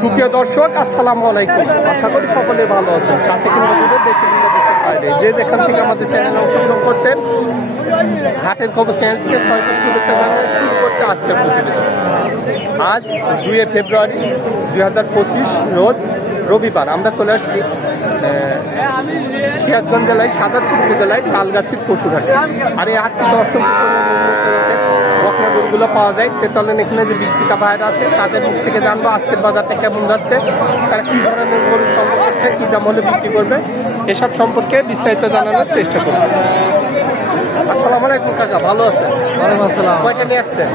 সুপ্রিয় দর্শক, আসসালামু আলাইকুম। আশা করি সকলে ভালো আছেন। কাছে কিংবা দূরে, দেশে কিংবা দেশের বাইরে, যে যেখান থেকে আমাদের চ্যানেল অংশগ্রহণ করছেন, হাটের খবর চ্যানেল থেকে সবাইকে শুভেচ্ছা জানিয়ে শুরু করছে আজকের প্রতিবেদন। আজ 2 ফেব্রুয়ারি 2025 রোজ রবিবার। আমরা চলে আসছি সিরাজগঞ্জ জেলায় সাদাতপুর উপজেলায় তালগাছির পশুরহাটে। আর এই হাটটি দর্শক বকনাগুলো পাওয়া যায়। তো চলেন এখানে যে বিক্রেতা ভাইরা আছে তাদের মুখ থেকে জানবো আজকের বাজারটা কেমন যাচ্ছে, তারা কী ধরনের গরু সংগ্রহ করছে, কী দাম হলে বিক্রি করবে, এসব সম্পর্কে বিস্তারিত জানানোর চেষ্টা করবো। আসসালামু আলাইকুম কাকা, ভালো আছেন? ওয়ালাইকুম আসসালাম। কয়টা নিয়ে আসছেন?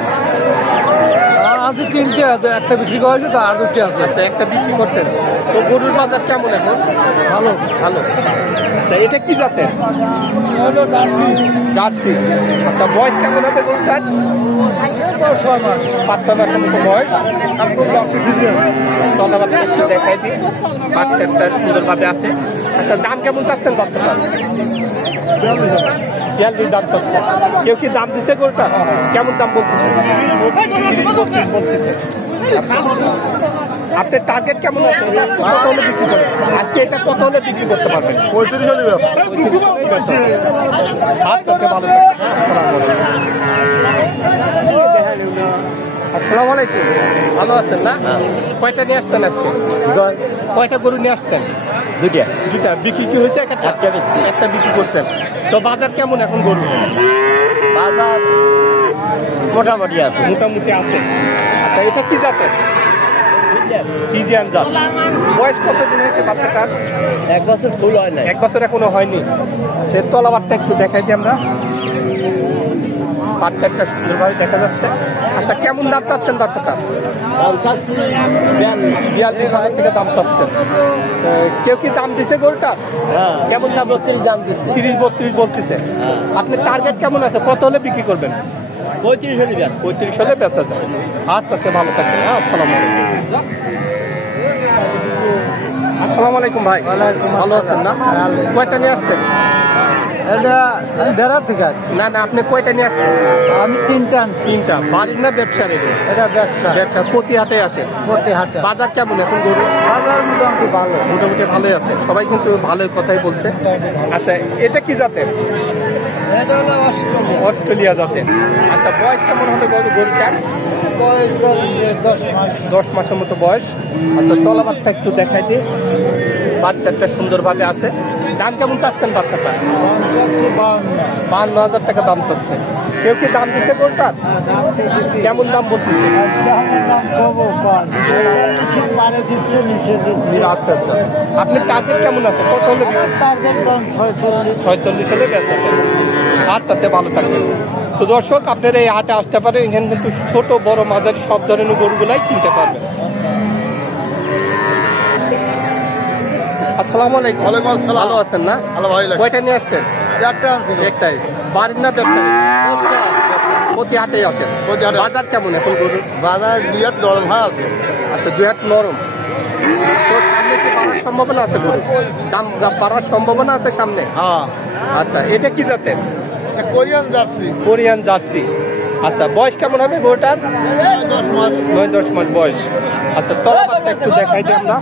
আজ 3টে, একটা বিক্রি করা হয়েছে, তো আর 2টি আছে। আচ্ছা, একটা বিক্রি করছেন। তো গরুর বাজার কেমন এখন? ভালো ভালো। আচ্ছা, এটা কি জাতের? জার্সি। আচ্ছা, বয়স কেমন হবে গরুটার? 5-6 মাস। 5-6 মাসের মতো বয়স। তলাবাদ একটু দেখাই দিই, বাচ্চাটা সুন্দরভাবে আছে। আচ্ছা, দাম কেমন চাচ্ছেন বাচ্চাটা? 42 দাম চাচ্ছে। কেউ কি দাম দিচ্ছে গরুটা? কেমন দাম বলতেছে? বলতেছে। আচ্ছা, আপনার টার্গেট কেমন আছে? কত হলে বিক্রি করবেন আজকে? এটা কত হলে বিক্রি করতে পারবেন? 35 হলে ব্যবসা। আচ্ছা, ভালো। আসসালামু আলাইকুম, ভালো আছেন না? কয়টা নিয়ে আসছেন আজকে? কয়টা গরু নিয়ে আসছেন? দুইটা। বিক্রি কি হয়েছে? একটা বিক্রি করছেন। তো বাজার কেমন এখন গরু? বাজার মোটামুটি আছে। মোটামুটি আছে। আচ্ছা, এটা কি জাতের? ফ্রিজিয়ান জাত। বয়স কতদিন হয়েছে বাচ্চাটার? 1 বছর ফুল হয় না। 1 বছর এখনো হয়নি। আচ্ছা, তলাবারটা একটু দেখাই দিই আমরা। বাচ্চাটা সুন্দরভাবে দেখা যাচ্ছে। আচ্ছা, কেমন দাম চাচ্ছেন বাচ্চাটা? 42,000 টাকা দাম চাচ্ছেন। কেউ কি দাম দিছে গরুটার? কেমন দাম? 32 দাম দিচ্ছে। 30-32 বলতেছে। আপনার টার্গেট কেমন আছে? কত হলে বিক্রি করবেন? 35 হলে ব্যবসা। 35 হলে বেচা যায়। আচ্ছা, ভালো থাকবেন। আসসালামু আলাইকুম। আসসালামু আলাইকুম ভাই, ভালো আছেন না? কয়টা নিয়ে আসছেন? এটা আমি বেড়া থেকে আছি। না, আপনি কয়টা নিয়ে আসছেন? আমি 3টা আনছি। 3টা। বাড়ির না ব্যবসার? এটা ব্যবসা। প্রতি হাটে আসে? প্রতি হাটে। বাজার কেমন এখন গরু? বাজার মোটামুটি ভালো। মোটামুটি ভালোই আছে, সবাই কিন্তু ভালোই কথাই বলছে। আচ্ছা, এটা কি জাতের? এটা হলো অস্ট্রেলিয়া জাতের। আচ্ছা, বয়স কেমন হবে গরুটার? বয়স 10 মাস। 10 মাসের মতো বয়স। আচ্ছা, তলাবারটা একটু দেখাই দিই। বাচ্চাটা সুন্দরভাবে আছে। দাম কেমন চাচ্ছেন বাচ্চাটা? 52,000 টাকা দাম চাচ্ছে। কেউ কি দাম দিচ্ছে গরুটার? কেমন দাম বলতেছে? আচ্ছা, আপনার টার্গেট কেমন আছে? কত হলে? 46 হলে বেচা যায়। আচ্ছা, ভালো থাকবেন। তো দর্শক, আপনারা এই হাটে আসতে পারেন। এখানে কিন্তু ছোট বড় মাঝারি সব ধরনের গরুগুলাই কিনতে পারবেন। আসসালামু আলাইকুম। ওয়ালাইকুম আসসালাম। ভালো আছেন না? ভালো ভাই। কয়টা নিয়ে আসছেন? একটা আনছি। একটাই। বাড়ির না ব্যবসা? প্রতি হাটেই আসেন। বাজার কেমন এখন গরু? বাজার 2 হাট নরম হয় আছে। আচ্ছা, 2 হাট নরম। তো সামনে কি বাড়ার সম্ভাবনা আছে গরু? দাম বাড়ার সম্ভাবনা আছে সামনে? হ্যাঁ। আচ্ছা, এটা কি জাতের? Korean jersey. Korean jersey. আচ্ছা, বয়স কেমন হবে গরুটার? 10 মাস। 9-10 মাস বয়স। আচ্ছা, তলাবারটা একটু দেখাই দিই আমরা।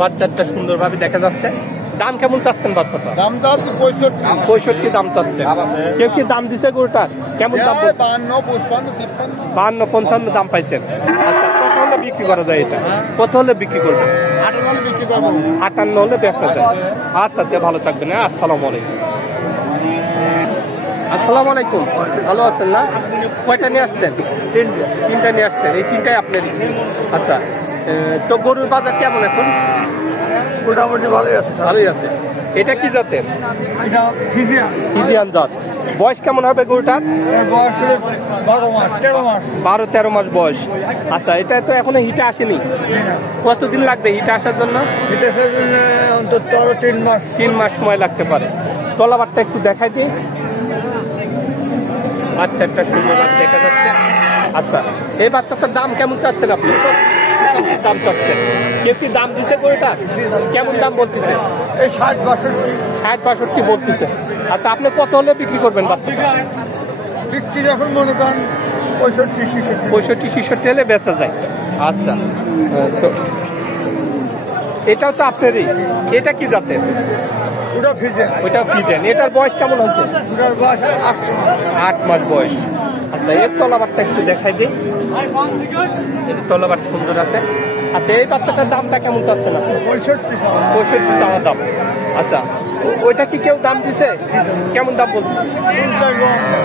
বাচ্চাটা সুন্দরভাবে দেখা যাচ্ছে। দাম কেমন চাচ্ছেন বাচ্চাটা? দাম চাচ্ছি 65 দাম চাচ্ছে। কেউ কি দাম দিছে গরুটার? কেমন দাম? 52, 55, 53। 52-55 দাম পাইছেন। আচ্ছা, কত হলে বিক্রি করা যায় এটা? কত হলে বিক্রি করবেন? 58 বিক্রি করবো। 58 হলে বেচা যায়। আচ্ছা, ভালো থাকবেন। আসসালামু আলাইকুম। আসসালামু আলাইকুম, ভালো আছেন না? কয়টা নিয়ে আসছেন? 3টা নিয়ে আসছেন। এই 3টাই আপনার? আচ্ছা, তো গরুর বাজার কেমন এখন? মোটামুটি ভালোই আছে। ভালোই আছে। এটা কি জাতের? এটা ফ্রিজিয়ান জাত। বয়স কেমন হবে গরুটার? বয়স 12 মাস, 13 মাস। 12-13 মাস বয়স। আচ্ছা, এটা তো এখনো হিটে আসেনি। কতদিন লাগবে হিটে আসার জন্য? এটা অন্তত 3 মাস। 3 মাস সময় লাগতে পারে। তলাবারটা একটু দেখাই দিই। বাচ্চাটা সুন্দরভাবে দেখা যাচ্ছে। আচ্ছা, এই বাচ্চাটার দাম কেমন চাচ্ছেন আপনি? দাম চাচ্ছেন। কেউ কি দাম দিছে গরুটা? কেমন দাম বলতেছে? এই 60-62 বলতেছে। আচ্ছা, আপনি কত হলে বিক্রি করবেন বাচ্চাটা? বিক্রি এখন মনে করেন 65-66 হলে বেচা যায়। আচ্ছা, তো এটাও তো আপনারই। এটা কি জাতের? ওইটা ফ্রিজেন। এটার বয়স কেমন হচ্ছে? 8 মাস বয়স। আচ্ছা, এর তলাবারটা একটু দেখাই দিই। এর তলাবার সুন্দর আছে। আচ্ছা, এই বাচ্চাটার দামটা কেমন চাচ্ছেন আপনি? 65 চাওয়া দাম। আচ্ছা, ওইটা কি কেউ দাম দিছে? কেমন দাম বলতেছে?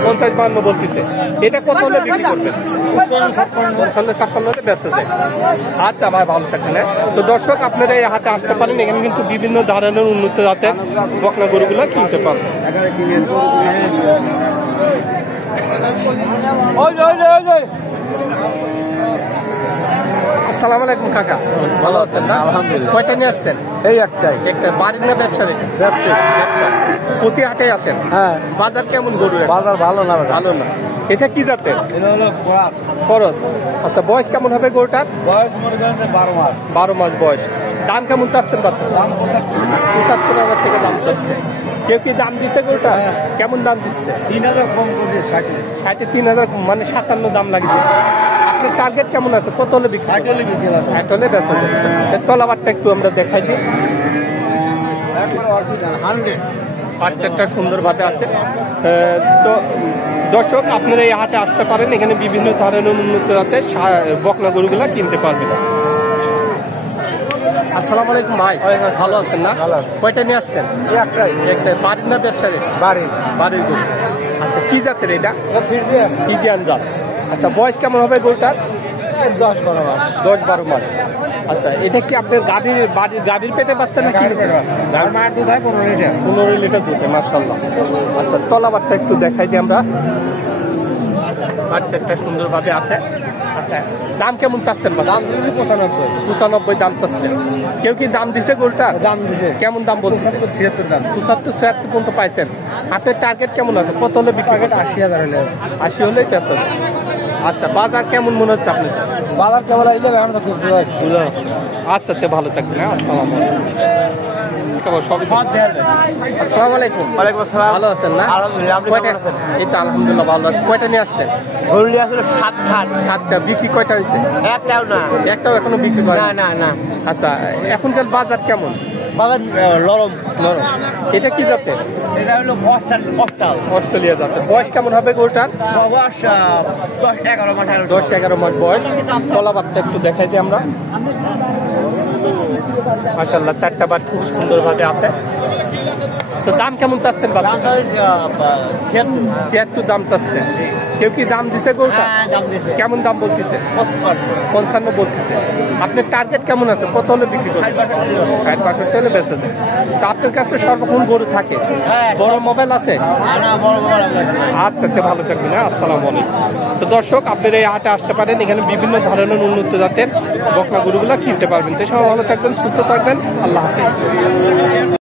50-52 বলতেছে। এটা কত হলে বিক্রি করবেন? 55-56 হলে বেচা যায়। আচ্ছা ভাই, ভালো থাকবেন। তো দর্শক, আপনারা এই হাটে আসতে পারেন। এখানে কিন্তু বিভিন্ন ধরনের উন্নত জাতের বকনা গরুগুলো কিনতে পারবেন। আসসালামু আলাইকুম কাকা, ভালো আছেন না? আলহামদুলিল্লাহ। কয়টা নিয়ে আসছেন? এই একটাই। একটা বাড়ির না ব্যবসা দেখেন? ব্যবসা। প্রতি হাটে আসেন? হ্যাঁ। বাজার কেমন গরু? বাজার ভালো না। ভালো না। এটা কি জাতের? এটা হলো খরচ। আচ্ছা, বয়স কেমন হবে গরুটার? বয়স মনে করেন 12 মাস। 12 মাস বয়স। দাম কেমন চাচ্ছেন বাচ্চা? দাম 75,000 টাকা দাম চাচ্ছে। কেউ কি দাম দিচ্ছে গরুটা? কেমন দাম দিচ্ছে? 3000 কম করছে 60। 3,500 মানে 57 দাম লাগছে। আপনার টার্গেট কেমন আছে? কত হলে বিক্রি? 60 হলে বেশি আছে। 60 হলে বেচা যায়। এর তলাবারটা একটু আমরা দেখাই দিই। একবার অরিজিনাল 100। বাচ্চাটা সুন্দরভাবে আছে। তো দর্শক, আপনারা এই হাটে আসতে পারেন। এখানে বিভিন্ন ধরনের উন্নত জাতের বকনা গরুগুলা কিনতে পারবেন। আসসালামু আলাইকুম ভাই, ভালো আছেন না? ভালো আছি। কয়টা নিয়ে আসছেন? একটাই। একটা বাড়ির না ব্যবসারে? বাড়ি। বাড়ির গরু। আচ্ছা, কি জাতের এটা? এটা ফ্রিজিয়ান। ফ্রিজিয়ান জাত। আচ্ছা, বয়স কেমন হবে গরুটার? 10-12 মাস। 10-12 মাস। আচ্ছা, এটা কি আপনার গাভীর পেটে বাচ্চা না কি? আর মার দুধ হয় 15 লিটার। 15 লিটার দুধে, মাশাআল্লাহ। আচ্ছা, তলাবারটা একটু দেখাই দিই আমরা। বাচ্চাটা সুন্দরভাবে আছে। আচ্ছা, দাম কেমন চাচ্ছেন? দাম দিয়েছে 95। 95 দাম চাচ্ছেন। কেউ কি দাম দিছে গরুটা? দাম দিছে কেমন দাম বলছে? 76 দাম। 75-76 পর্যন্ত পাইছেন। আপনার টার্গেট কেমন আছে? কত হলে বিক্রি? টার্গেট 80,000 হলে। 80 হলেই বেচা যায়। আচ্ছা, বাজার কেমন মনে হচ্ছে আপনার? বাজার কেমন আইলে এখন তো খুব ভালো আছে। আচ্ছা, তে ভালো থাকবেন। হ্যাঁ, আসসালামু আসসালামু আলাইকুম। ওয়ালাইকুম আসসালাম। ভালো আছেন না? আলহামদুলিল্লাহ। আপনি কেমন আছেন? এই তো আলহামদুলিল্লাহ ভালো আছি। কয়টা নিয়ে আসছেন? গরুলি আসলে 7 7টা। বিক্রি কয়টা হয়েছে? একটাও না। একটাও এখনো বিক্রি করে? না। আচ্ছা, এখনকার বাজার কেমন? বাজার নরম। এটা কি জাতের? এটা হলো অস্ট্রেলিয়া জাতের। বয়স কেমন হবে গরুটার? বয়স 10-11 মাস। 10-11 মাস বয়স। তলাবারটা একটু দেখাই দিই আমরা। মাশাআল্লাহ, 4টা বার খুব সুন্দরভাবে আছে। তো দাম কেমন চাচ্ছেন? 76 দাম চাচ্ছেন। কেউ কি দাম দিছে গরুটা? কেমন দাম বলতেছে? 55 বলতেছে। আপনার টার্গেট কেমন আছে? কত হলে বিক্রি করবেন? 60-65 হলে বেচা যায়। তো আপনার কাছে সর্বক্ষণ গরু থাকে? বড় মোবাইল আছে? আচ্ছা, তো ভালো থাকবেন। আসসালামু আলাইকুম। তো দর্শক, আপনারা এই হাটে আসতে পারেন। এখানে বিভিন্ন ধরনের উন্নত জাতের বকনা গরুগুলা কিনতে পারবেন। তো সবাই ভালো থাকবেন, সুস্থ থাকবেন। আল্লাহ হাফেজ।